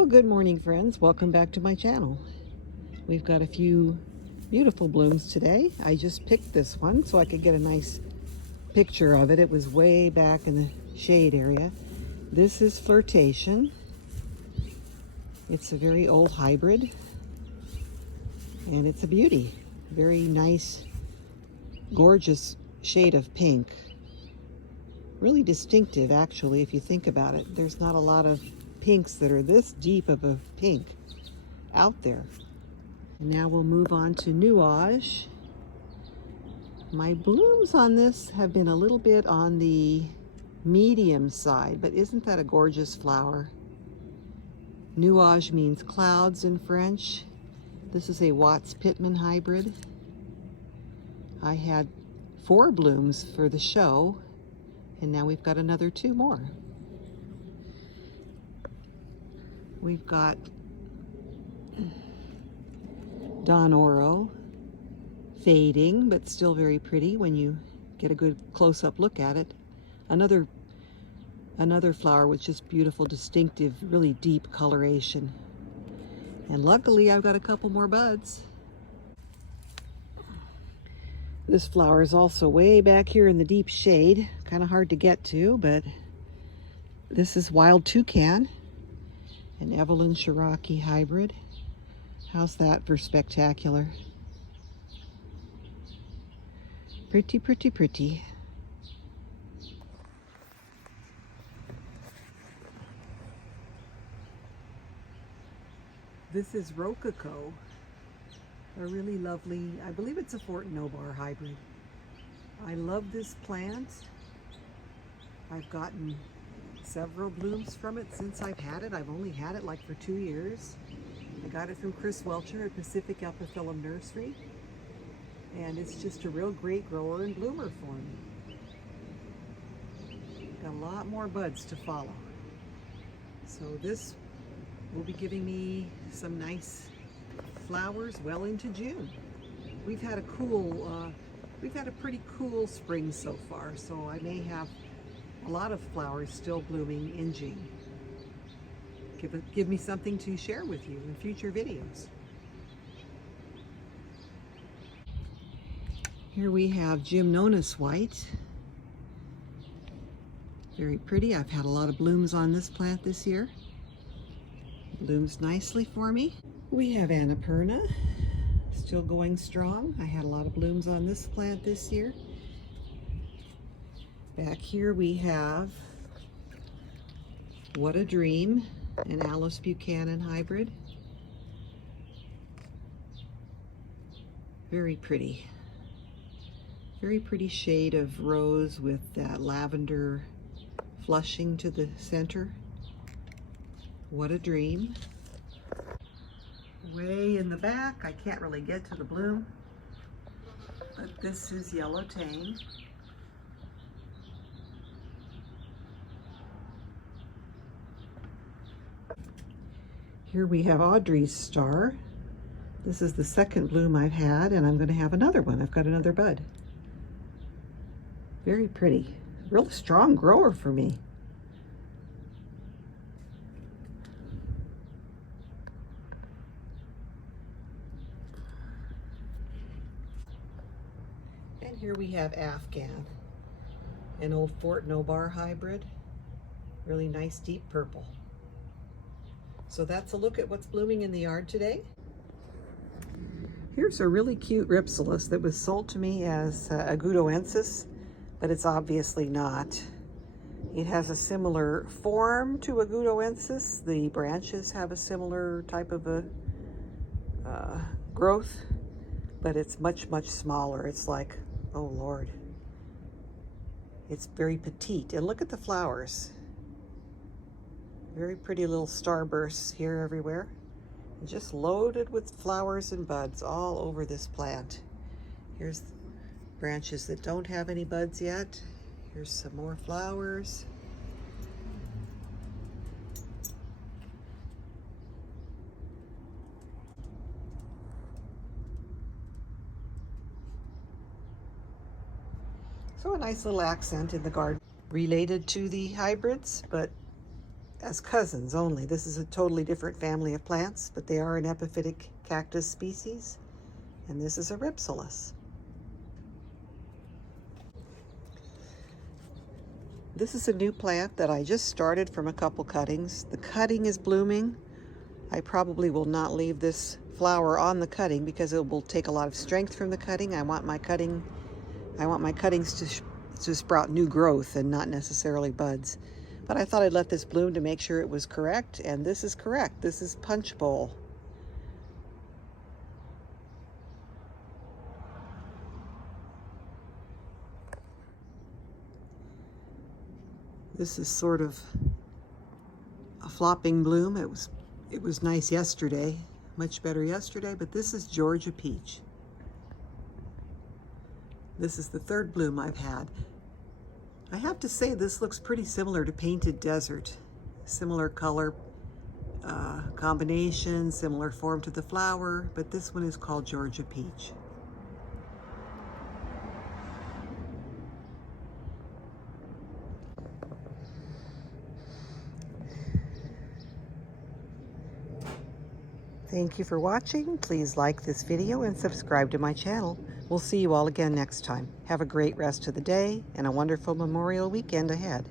Well, good morning, friends. Welcome back to my channel. We've got a few beautiful blooms today. I just picked this one so I could get a nice picture of it. It was way back in the shade area. This is Flirtation. It's a very old hybrid, and it's a beauty. Very nice, gorgeous shade of pink. Really distinctive, actually, if you think about it. There's not a lot of pinks that are this deep of a pink out there. And now we'll move on to Nuage. My blooms on this have been a little bit on the medium side, but isn't that a gorgeous flower? Nuage means clouds in French. This is a Watts-Pittman hybrid. I had 4 blooms for the show, and now we've got another 2 more. We've got Don Oro, fading, but still very pretty when you get a good close-up look at it. Another flower with just beautiful, distinctive, really deep coloration. And luckily, I've got a couple more buds. This flower is also way back here in the deep shade. Kind of hard to get to, but this is Wild Toucan, an Evelyn Cherokee hybrid. How's that for spectacular? Pretty, pretty, pretty. This is Rococo, a really lovely, I believe it's a Fort Nobar hybrid. I love this plant. I've gotten several blooms from it since I've had it. I've only had it like for 2 years. I got it from Chris Welcher at Pacific Epiphyllum Nursery, and it's just a real great grower and bloomer for me. Got a lot more buds to follow. So this will be giving me some nice flowers well into June. We've had a pretty cool spring so far, so I may have a lot of flowers still blooming in June. Give me something to share with you in future videos. Here we have Gymnonus White. Very pretty. I've had a lot of blooms on this plant this year. Blooms nicely for me. We have Annapurna, still going strong. I had a lot of blooms on this plant this year. Back here we have What a Dream, an Alice Buchanan hybrid. Very pretty. Very pretty shade of rose with that lavender flushing to the center. What a Dream. Way in the back, I can't really get to the bloom, but this is Yellow Tang. Here we have Audrey's Star. This is the second bloom I've had, and I'm going to have another one. I've got another bud. Very pretty. Real strong grower for me. And here we have Afghan, an old Fort Nobar hybrid. Really nice deep purple. So that's a look at what's blooming in the yard today. Here's a really cute Rhipsalis that was sold to me as Agudoensis, but it's obviously not. It has a similar form to Agudoensis. The branches have a similar type of a growth, but it's much, much smaller. It's like, oh Lord. It's very petite. And look at the flowers. Very pretty little starbursts here everywhere. Just loaded with flowers and buds all over this plant. Here's branches that don't have any buds yet. Here's some more flowers. So a nice little accent in the garden related to the hybrids, but as cousins only. This is a totally different family of plants, but they are an epiphytic cactus species, and this is a Rhipsalis. This is a new plant that I just started from a couple cuttings. The cutting is blooming. I probably will not leave this flower on the cutting because it will take a lot of strength from the cutting. I want my cuttings to sprout new growth and not necessarily buds. But I thought I'd let this bloom to make sure it was correct, and this is correct. This is punch bowl. This is sort of a flopping bloom. It was nice yesterday, much better yesterday, but this is Georgia peach. This is the third bloom I've had. I have to say this looks pretty similar to Painted Desert. Similar color combination, similar form to the flower, but this one is called Georgia peach. Thank you for watching. Please like this video and subscribe to my channel. We'll see you all again next time. Have a great rest of the day and a wonderful Memorial weekend ahead.